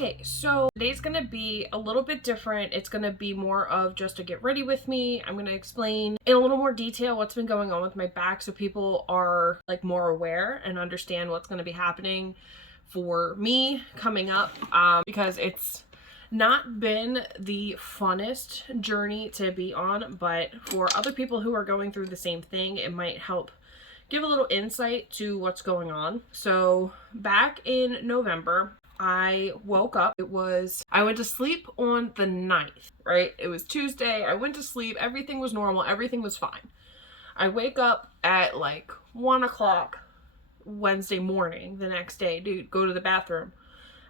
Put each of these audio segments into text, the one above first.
Okay, so today's gonna be a little bit different. It's gonna be more of just to get ready with me. I'm gonna explain in a little more detail what's been going on with my back so people are like more aware and understand what's gonna be happening for me coming up, because it's not been the funnest journey to be on, but for other people who are going through the same thing, it might help give a little insight to what's going on. So back in November, I woke up. I went to sleep on the 9th, right? It was Tuesday. I went to sleep. Everything was normal. Everything was fine. I wake up at like 1 o'clock Wednesday morning the next day to go to the bathroom.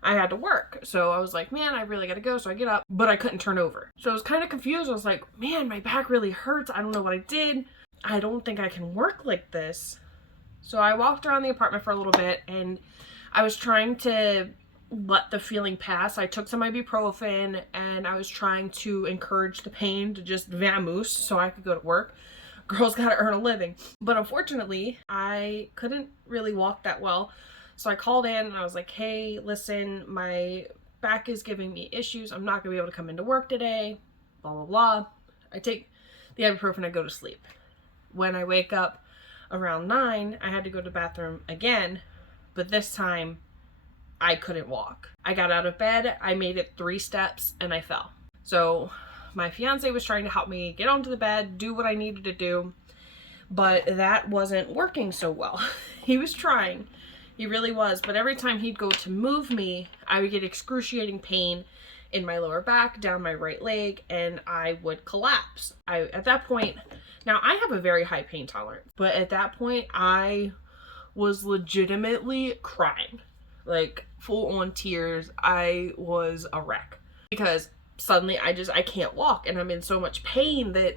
I had to work. So I was like, man, I really gotta go. So I get up, but I couldn't turn over. So I was kind of confused. I was like, man, my back really hurts. I don't know what I did. I don't think I can work like this. So I walked around the apartment for a little bit and I was trying to let the feeling pass. I took some ibuprofen and I was trying to encourage the pain to just vamoose so I could go to work. Girls gotta earn a living. But unfortunately, I couldn't really walk that well. So I called in and I was like, hey, listen, my back is giving me issues. I'm not gonna be able to come into work today, blah, blah, blah. I take the ibuprofen, I go to sleep. When I wake up around 9, I had to go to the bathroom again, but this time I couldn't walk. I got out of bed, I made it 3 steps, and I fell. So my fiance was trying to help me get onto the bed, do what I needed to do, but that wasn't working so well. He was trying, he really was, but every time he'd go to move me, I would get excruciating pain in my lower back, down my right leg, and I would collapse. At that point, now I have a very high pain tolerance, but at that point I was legitimately crying, like full on tears. I was a wreck because suddenly I can't walk and I'm in so much pain that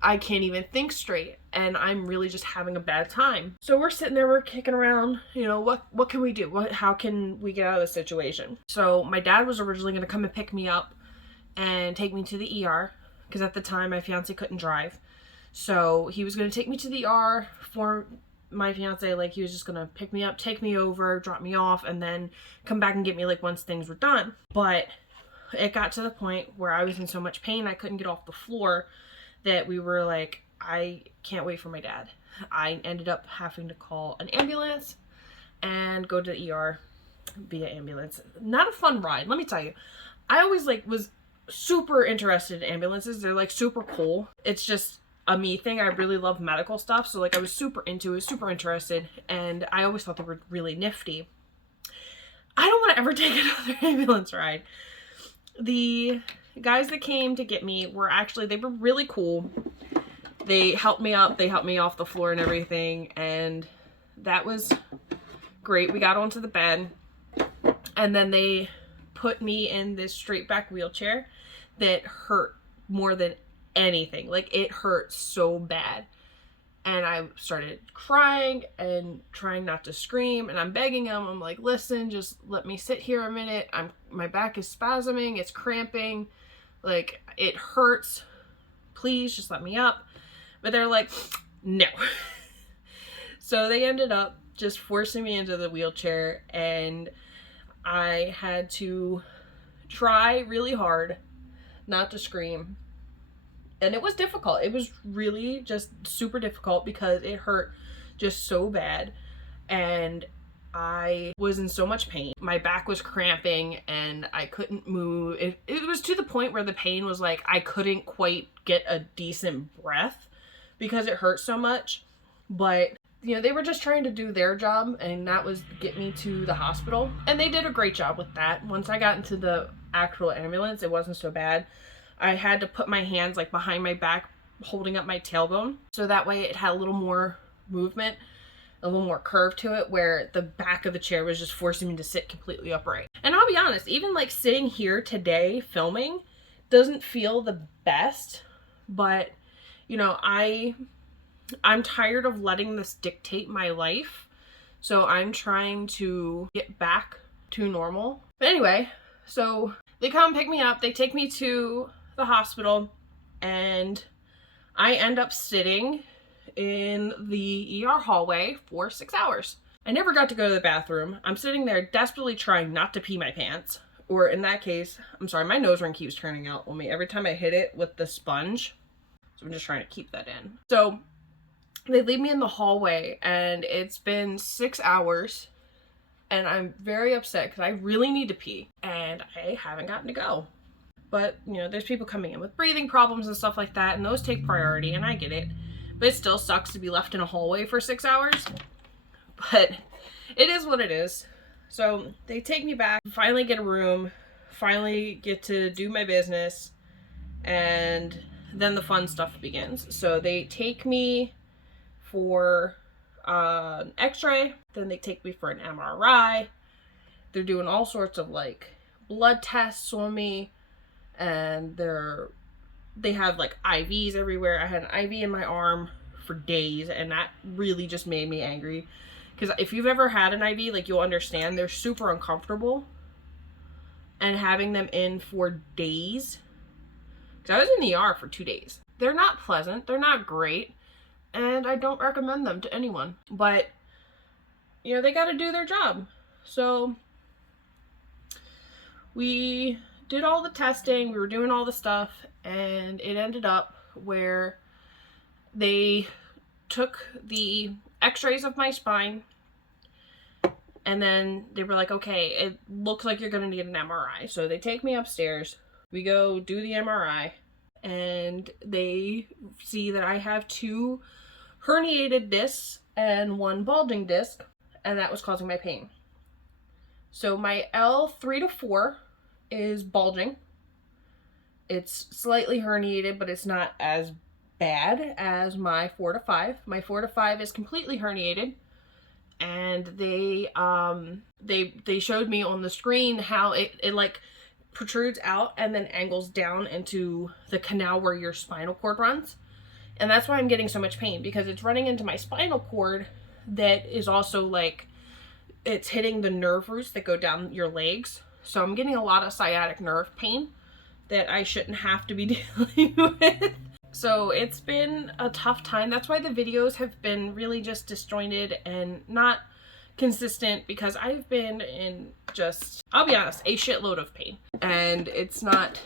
I can't even think straight and I'm really just having a bad time. So we're sitting there, we're kicking around, you know, what can we do? How can we get out of this situation? So my dad was originally going to come and pick me up and take me to the ER because at the time my fiance couldn't drive. So he was going to take me to the ER for my fiance, like he was just going to pick me up, take me over, drop me off, and then come back and get me like once things were done. But it got to the point where I was in so much pain I couldn't get off the floor that we were like, I can't wait for my dad. I ended up having to call an ambulance and go to the ER via ambulance. Not a fun ride, let me tell you. I always like was super interested in ambulances. They're like super cool. It's just a me thing. I really love medical stuff, so like I was super into it, super interested, and I always thought they were really nifty. I don't want to ever take another ambulance ride. The guys that came to get me were they were really cool. They helped me up, they helped me off the floor and everything, and that was great. We got onto the bed, and then they put me in this straight back wheelchair that hurt more than anything. Like it hurt so bad. And I started crying and trying not to scream, and I'm begging him. I'm like, listen, just let me sit here a minute. My back is spasming, it's cramping, like it hurts. Please just let me up. But they're like, no. So they ended up just forcing me into the wheelchair, and I had to try really hard not to scream. And it was difficult. It was really just super difficult because it hurt just so bad. And I was in so much pain. My back was cramping and I couldn't move. It was to the point where the pain was like I couldn't quite get a decent breath because it hurt so much. But, you know, they were just trying to do their job, and that was get me to the hospital. And they did a great job with that. Once I got into the actual ambulance, it wasn't so bad. I had to put my hands like behind my back, holding up my tailbone, so that way it had a little more movement, a little more curve to it, where the back of the chair was just forcing me to sit completely upright. And I'll be honest, even like sitting here today filming doesn't feel the best, but you know, I'm tired of letting this dictate my life, so I'm trying to get back to normal. But anyway, so they come pick me up, they take me to the hospital, and I end up sitting in the ER hallway for 6 hours. I never got to go to the bathroom. I'm sitting there desperately trying not to pee my pants, or in that case, I'm sorry, my nose ring keeps turning out on me every time I hit it with the sponge. So I'm just trying to keep that in. So they leave me in the hallway and it's been 6 hours and I'm very upset because I really need to pee and I haven't gotten to go. But, you know, there's people coming in with breathing problems and stuff like that, and those take priority, and I get it. But it still sucks to be left in a hallway for 6 hours. But it is what it is. So they take me back, finally get a room, finally get to do my business, and then the fun stuff begins. So they take me for an x-ray, then they take me for an MRI. They're doing all sorts of like blood tests on me. And they have like IVs everywhere. I had an IV in my arm for days, and that really just made me angry. Because if you've ever had an IV, like, you'll understand they're super uncomfortable. And having them in for days, because I was in the ER for 2 days. They're not pleasant, they're not great, and I don't recommend them to anyone. But, you know, they got to do their job. So we did all the testing, we were doing all the stuff, and it ended up where they took the x-rays of my spine, and then they were like, okay, it looks like you're gonna need an MRI. So they take me upstairs, we go do the MRI, and they see that I have 2 herniated discs and 1 bulging disc, and that was causing my pain. So my L3 to 4 is bulging. It's slightly herniated, but it's not as bad as my 4 to 5. My 4 to 5 is completely herniated, and they showed me on the screen how it like protrudes out and then angles down into the canal where your spinal cord runs. And that's why I'm getting so much pain, because it's running into my spinal cord that is also like, it's hitting the nerve roots that go down your legs. So I'm getting a lot of sciatic nerve pain that I shouldn't have to be dealing with. So it's been a tough time. That's why the videos have been really just disjointed and not consistent, because I've been in just, I'll be honest, a shitload of pain. And it's not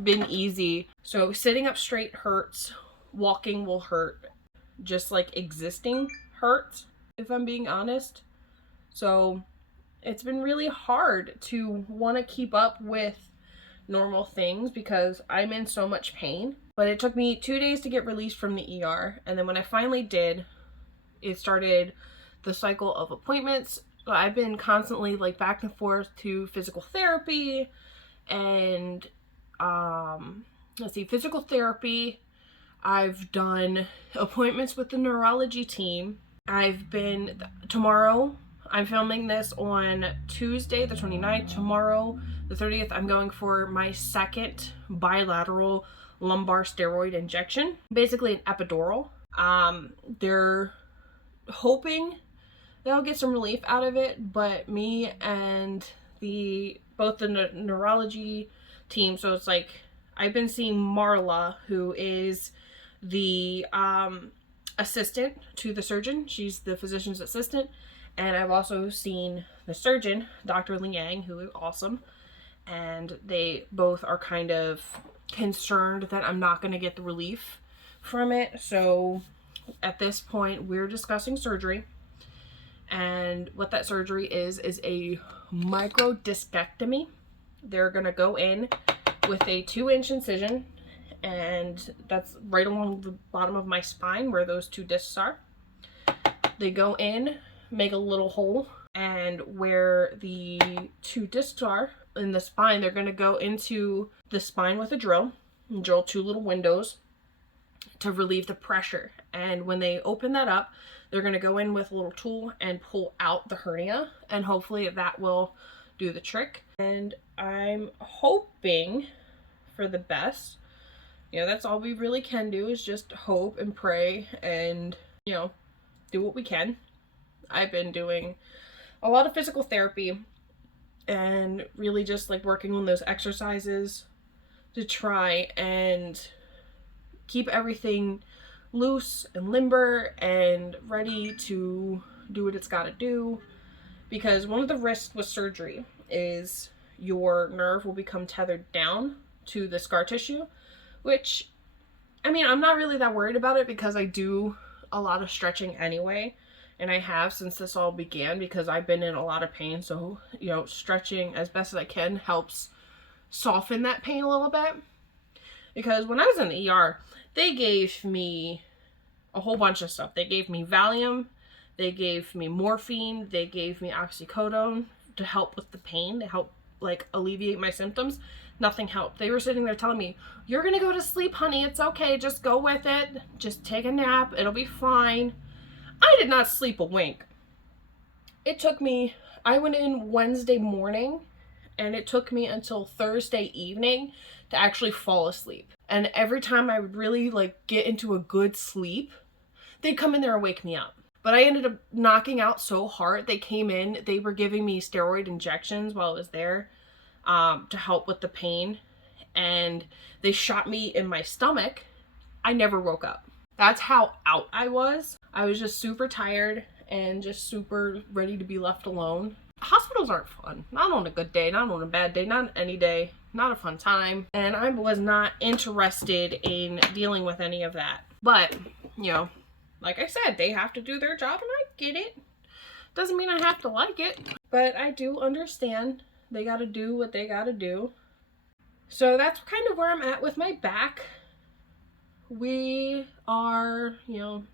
been easy. So sitting up straight hurts, walking will hurt, just like existing hurts, if I'm being honest. So it's been really hard to want to keep up with normal things because I'm in so much pain. But it took me 2 days to get released from the ER. And then when I finally did, it started the cycle of appointments. So I've been constantly like back and forth to physical therapy and physical therapy. I've done appointments with the neurology team. Tomorrow, I'm filming this on Tuesday, the 29th. Tomorrow, the 30th, I'm going for my second bilateral lumbar steroid injection. Basically an epidural. They're hoping they'll get some relief out of it, but me and both the neurology team, so it's like, I've been seeing Marla, who is the assistant to the surgeon. She's the physician's assistant. And I've also seen the surgeon, Dr. Liang, who is awesome. And they both are kind of concerned that I'm not going to get the relief from it. So at this point, we're discussing surgery. And what that surgery is a microdiscectomy. They're going to go in with a 2-inch incision, and that's right along the bottom of my spine where those 2 discs are. They go in, make a little hole, and where the 2 discs are in the spine, they're going to go into the spine with a drill and drill 2 little windows to relieve the pressure. And when they open that up, they're going to go in with a little tool and pull out the hernia, and hopefully that will do the trick. And I'm hoping for the best. You know, that's all we really can do, is just hope and pray and, you know, do what we can. I've been doing a lot of physical therapy and really just like working on those exercises to try and keep everything loose and limber and ready to do what it's got to do. Because one of the risks with surgery is your nerve will become tethered down to the scar tissue, which, I mean, I'm not really that worried about it because I do a lot of stretching anyway, and I have since this all began because I've been in a lot of pain. So, you know, stretching as best as I can helps soften that pain a little bit. Because when I was in the ER, they gave me a whole bunch of stuff. They gave me Valium, they gave me morphine, they gave me oxycodone to help with the pain, to help like alleviate my symptoms. Nothing helped. They were sitting there telling me, "You're gonna go to sleep, honey. It's okay. Just go with it. Just take a nap. It'll be fine." I did not sleep a wink. It took me, I went in Wednesday morning, and it took me until Thursday evening to actually fall asleep. And every time I would really like get into a good sleep, they'd come in there and wake me up. But I ended up knocking out so hard. They came in, they were giving me steroid injections while I was there to help with the pain. And they shot me in my stomach. I never woke up. That's how out I was. I was just super tired and just super ready to be left alone. Hospitals aren't fun. Not on a good day, not on a bad day, not any day. Not a fun time. And I was not interested in dealing with any of that. But, you know, like I said, they have to do their job and I get it. Doesn't mean I have to like it. But I do understand they gotta do what they gotta do. So that's kind of where I'm at with my back. We are, you know,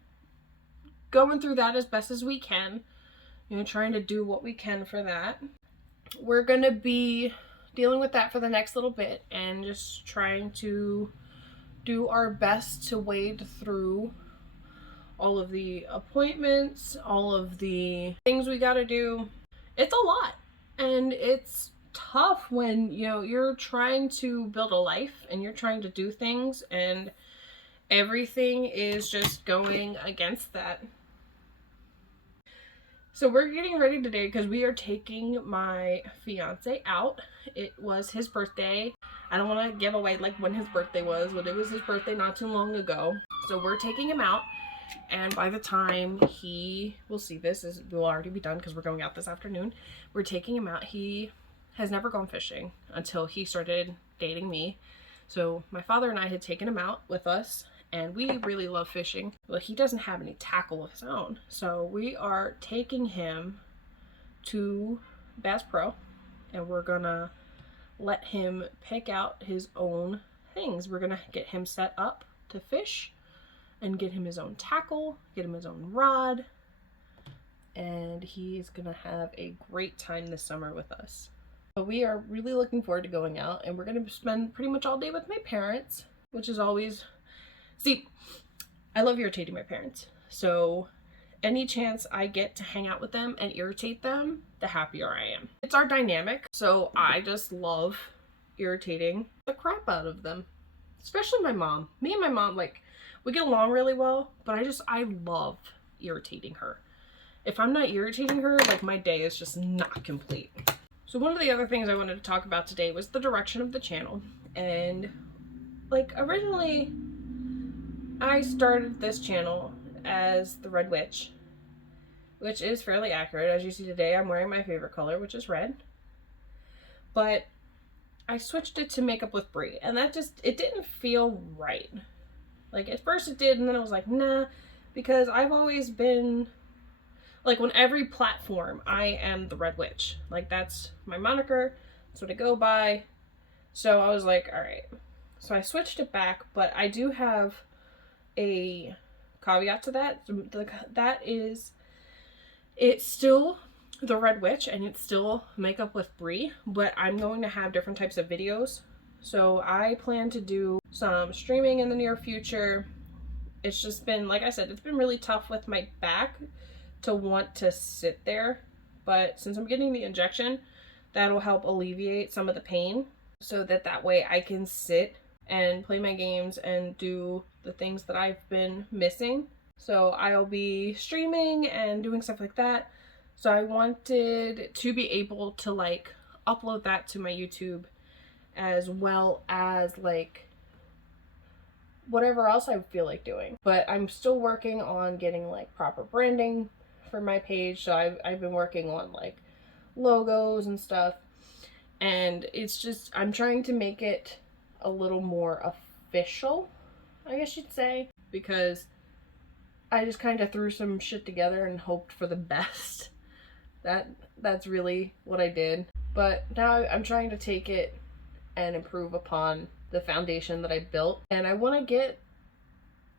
going through that as best as we can. You know, trying to do what we can for that. We're gonna be dealing with that for the next little bit and just trying to do our best to wade through all of the appointments, all of the things we gotta do. It's a lot and it's tough when, you know, you're trying to build a life and you're trying to do things and everything is just going against that. So we're getting ready today because we are taking my fiance out. It was his birthday. I don't want to give away like when his birthday was, but it was his birthday not too long ago. So we're taking him out, and by the time he will see this, it will already be done because we're going out this afternoon. We're taking him out. He has never gone fishing until he started dating me. So my father and I had taken him out with us. And we really love fishing. Well, he doesn't have any tackle of his own. So we are taking him to Bass Pro and we're gonna let him pick out his own things. We're gonna get him set up to fish and get him his own tackle, get him his own rod, and he's gonna have a great time this summer with us. But we are really looking forward to going out, and we're gonna spend pretty much all day with my parents, which is always... See, I love irritating my parents, so any chance I get to hang out with them and irritate them, the happier I am. It's our dynamic, so I just love irritating the crap out of them. Especially my mom. Me and my mom, like, we get along really well, but I love irritating her. If I'm not irritating her, like, my day is just not complete. So one of the other things I wanted to talk about today was the direction of the channel. And, like, originally... I started this channel as the Red Witch, which is fairly accurate. As you see today, I'm wearing my favorite color, which is red. But I switched it to Makeup with Briii, and that just, it didn't feel right. Like, at first it did, and then I was like, nah, because I've always been, like, on every platform, I am the Red Witch. Like, that's my moniker, that's what I go by. So I was like, alright. So I switched it back, but I do have a caveat to that. That is, it's still the Red Witch and it's still Makeup with Briii, but I'm going to have different types of videos. So I plan to do some streaming in the near future. It's just been, like I said, it's been really tough with my back to want to sit there, but since I'm getting the injection, that'll help alleviate some of the pain so that way I can sit and play my games and do the things that I've been missing. So I'll be streaming and doing stuff like that. So I wanted to be able to like upload that to my YouTube as well as like whatever else I feel like doing. But I'm still working on getting like proper branding for my page. So I've been working on like logos and stuff. And it's just, I'm trying to make it a little more official, I guess you'd say, because I just kind of threw some shit together and hoped for the best. That's really what I did. But now I'm trying to take it and improve upon the foundation that I built. And I want to get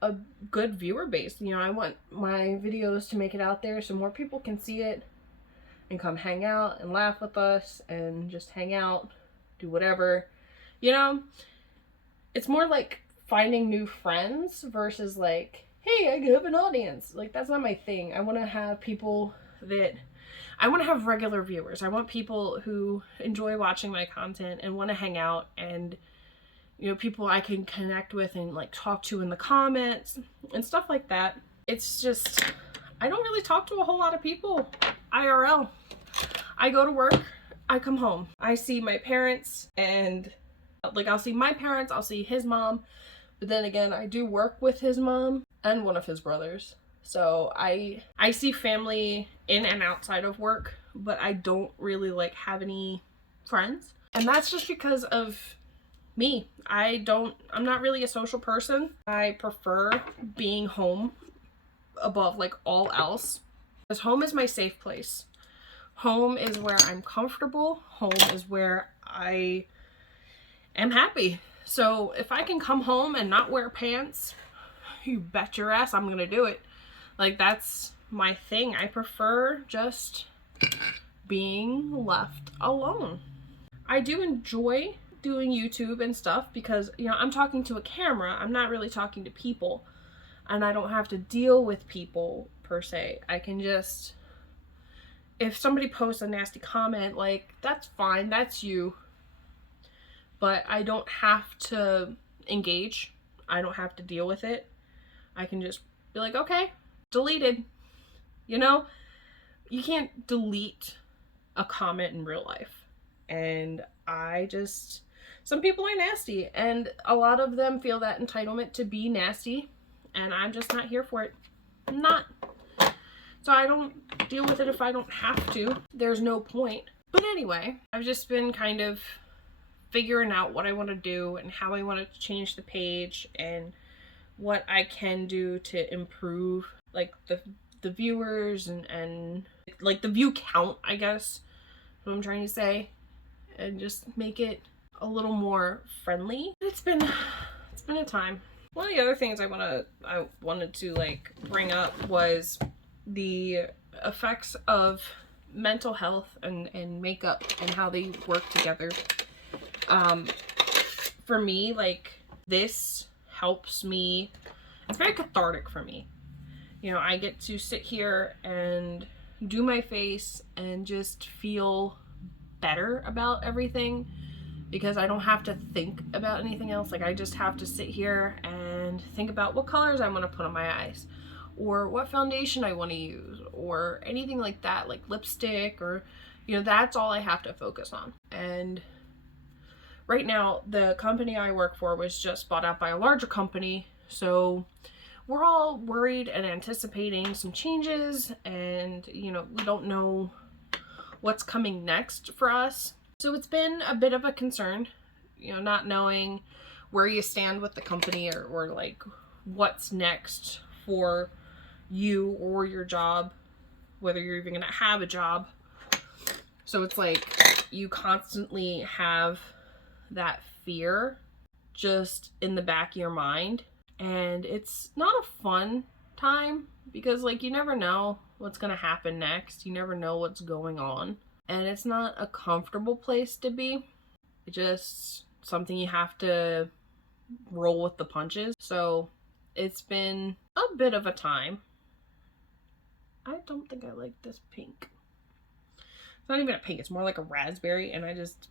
a good viewer base. You know, I want my videos to make it out there so more people can see it and come hang out and laugh with us and just hang out, do whatever. You know, it's more like finding new friends versus like, hey, I have an audience. Like, that's not my thing. I want to have people that, I want to have regular viewers. I want people who enjoy watching my content and want to hang out, and, you know, people I can connect with and like talk to in the comments and stuff like that. It's just, I don't really talk to a whole lot of people IRL. I go to work, I come home. I see my parents, and like I'll see my parents, I'll see his mom, but then again, I do work with his mom and one of his brothers. So I see family in and outside of work, but I don't really like have any friends. And that's just because of me. I'm not really a social person. I prefer being home above like all else. Because home is my safe place. Home is where I'm comfortable. Home is where I am happy. So if I can come home and not wear pants, you bet your ass I'm gonna do it. Like, that's my thing. I prefer just being left alone. I do enjoy doing YouTube and stuff because, you know, I'm talking to a camera. I'm not really talking to people. And I don't have to deal with people per se. I can just, if somebody posts a nasty comment, like, that's fine. That's you. But I don't have to engage. I don't have to deal with it. I can just be like, okay, deleted. You know, you can't delete a comment in real life. And some people are nasty, and a lot of them feel that entitlement to be nasty, and I'm just not here for it. I'm not. So I don't deal with it if I don't have to. There's no point. But anyway, I've just been kind of figuring out what I want to do and how I want to change the page and what I can do to improve like the viewers and like the view count, I guess is what I'm trying to say, and just make it a little more friendly. It's been a time. One of the other things I wanted to like bring up was the effects of mental health and makeup and how they work together. For me, like, this helps me. It's very cathartic for me. You know, I get to sit here and do my face and just feel better about everything because I don't have to think about anything else. Like, I just have to sit here and think about what colors I want to put on my eyes, or what foundation I want to use, or anything like that, like lipstick, or, you know, that's all I have to focus on. And right now, the company I work for was just bought out by a larger company, so we're all worried and anticipating some changes, and, you know, we don't know what's coming next for us. So it's been a bit of a concern, you know, not knowing where you stand with the company, or like what's next for you or your job, whether you're even gonna have a job. So it's like you constantly have that fear just in the back of your mind, and it's not a fun time because, like, you never know what's gonna happen next. You never know what's going on, and it's not a comfortable place to be. It's just something you have to roll with the punches. So it's been a bit of a time. I don't think I like this pink. It's not even a pink, it's more like a raspberry, and I just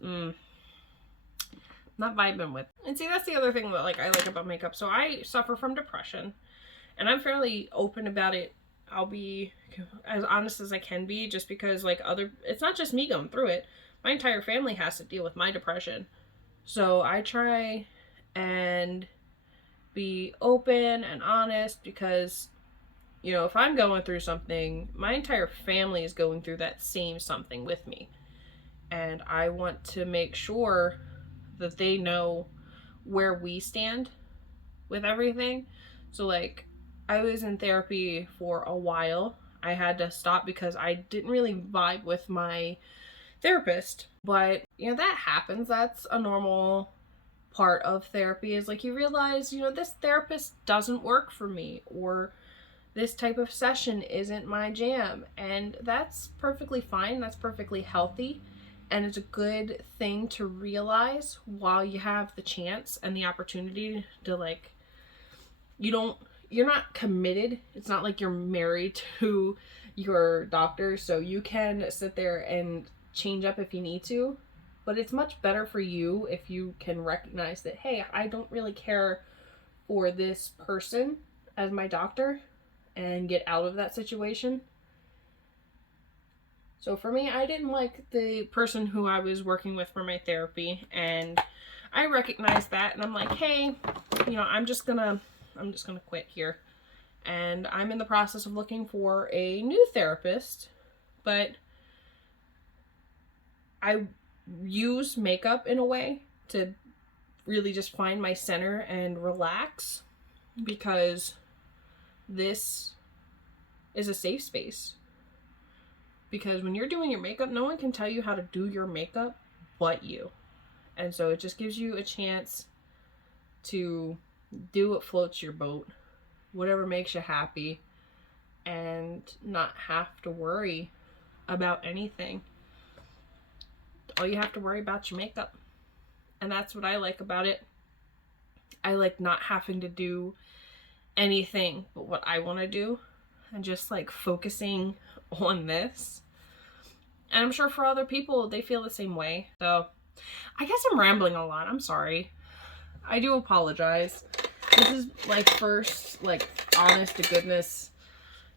not vibing with. And see, that's the other thing that like I like about makeup. So I suffer from depression, and I'm fairly open about it. I'll be as honest as I can be, just because like it's not just me going through it. My entire family has to deal with my depression. So I try and be open and honest because, you know, if I'm going through something, my entire family is going through that same something with me. and I want to make sure that they know where we stand with everything. So like, I was in therapy for a while. I had to stop because I didn't really vibe with my therapist. But, you know, that happens. That's a normal part of therapy, is like you realize, you know, this therapist doesn't work for me, or this type of session isn't my jam. And that's perfectly fine. That's perfectly healthy. And it's a good thing to realize while you have the chance and the opportunity to, like, you're not committed. It's not like you're married to your doctor, so you can sit there and change up if you need to. But it's much better for you if you can recognize that, hey, I don't really care for this person as my doctor, and get out of that situation. So for me, I didn't like the person who I was working with for my therapy, and I recognized that, and I'm like, hey, you know, I'm just gonna quit here. And I'm in the process of looking for a new therapist, but I use makeup in a way to really just find my center and relax, because this is a safe space. Because when you're doing your makeup, no one can tell you how to do your makeup but you. And so it just gives you a chance to do what floats your boat, whatever makes you happy, and not have to worry about anything. All you have to worry about is your makeup. And that's what I like about it. I like not having to do anything but what I want to do, and just like focusing on this. And I'm sure for other people, they feel the same way. So I guess I'm rambling a lot. I'm sorry. I do apologize. This is like first, like, honest to goodness,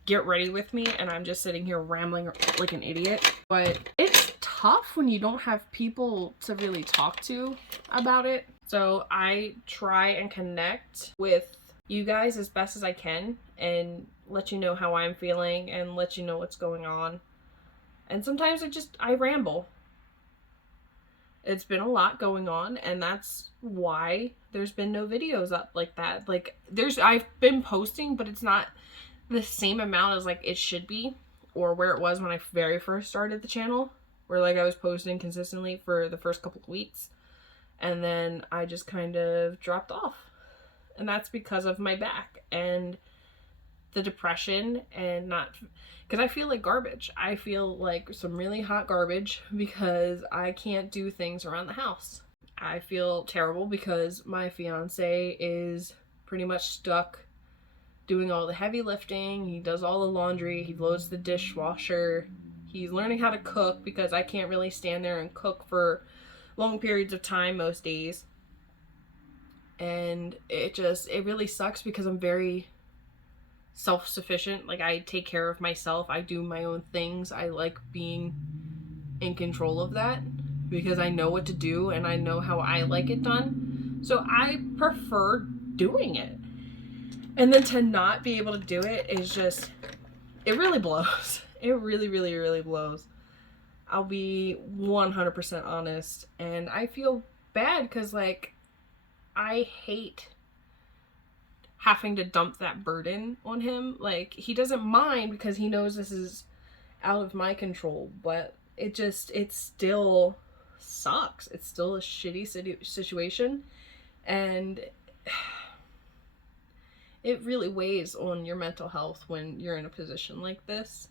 get ready with me, and I'm just sitting here rambling like an idiot. But it's tough when you don't have people to really talk to about it. So I try and connect with you guys as best as I can, and let you know how I'm feeling, and let you know what's going on. And sometimes I ramble. It's been a lot going on, and that's why there's been no videos up like that. Like, I've been posting, but it's not the same amount as like it should be, or where it was when I very first started the channel, where like I was posting consistently for the first couple of weeks, and then I just kind of dropped off. And that's because of my back and the depression, and not because I feel like garbage. I feel like some really hot garbage because I can't do things around the house. I feel terrible because my fiance is pretty much stuck doing all the heavy lifting. He does all the laundry, he loads the dishwasher, he's learning how to cook because I can't really stand there and cook for long periods of time most days. And it really sucks because I'm very self-sufficient. Like, I take care of myself, I do my own things. I like being in control of that because I know what to do and I know how I like it done. So I prefer doing it. And then to not be able to do it is just, it really blows. It really, really, really blows. I'll be 100% honest. And I feel bad because, like, I hate having to dump that burden on him. Like, he doesn't mind because he knows this is out of my control, but it still sucks. It's still a shitty situation, and it really weighs on your mental health when you're in a position like this.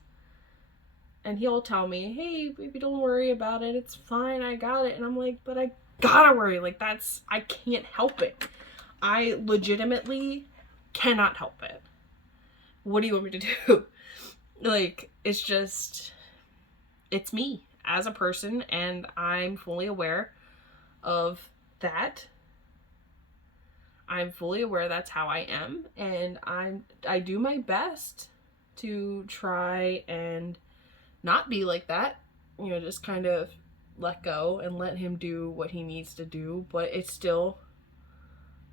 And he'll tell me, hey, baby, don't worry about it, it's fine, I got it. And I'm like, but I gotta worry. Like, I can't help it. I legitimately cannot help it. What do you want me to do? Like, it's me as a person, and I'm fully aware of that. I'm fully aware that's how I am, and I do my best to try and not be like that. You know, just kind of let go and let him do what he needs to do, but it still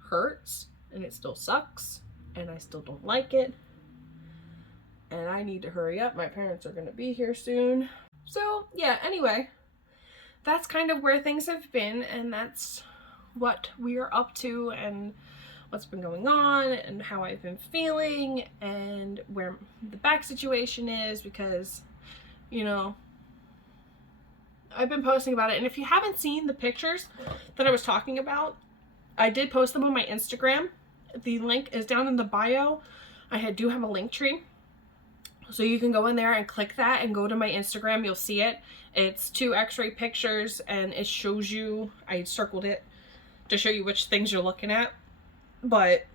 hurts, and it still sucks, and I still don't like it, and I need to hurry up. My parents are gonna be here soon. So yeah, anyway, that's kind of where things have been, and that's what we are up to and what's been going on and how I've been feeling and where the back situation is, because, you know, I've been posting about it. And if you haven't seen the pictures that I was talking about, I did post them on my Instagram. The link is down in the bio. I do have a link tree, so you can go in there and click that and go to my Instagram. You'll see it. It's 2 x-ray pictures, and it shows you, I circled it to show you which things you're looking at. But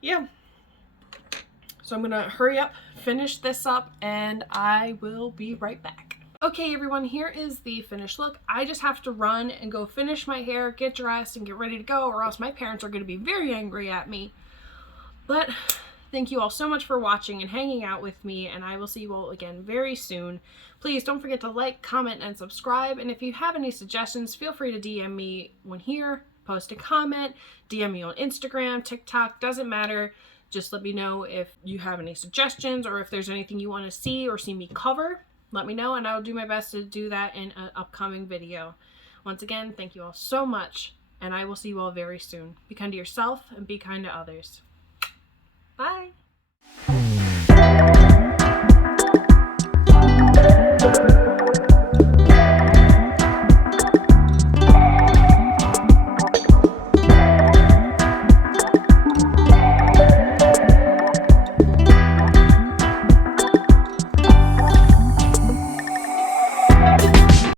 yeah, so I'm gonna hurry up, finish this up, and I will be right back. Okay everyone, here is the finished look. I just have to run and go finish my hair, get dressed, and get ready to go, or else my parents are going to be very angry at me. But thank you all so much for watching and hanging out with me, and I will see you all again very soon. Please don't forget to like, comment, and subscribe, and if you have any suggestions, feel free to DM me when here, post a comment, DM me on Instagram, TikTok, doesn't matter. Just let me know if you have any suggestions or if there's anything you want to see or see me cover. Let me know, and I'll do my best to do that in an upcoming video. Once again, thank you all so much, and I will see you all very soon. Be kind to yourself and be kind to others. Bye!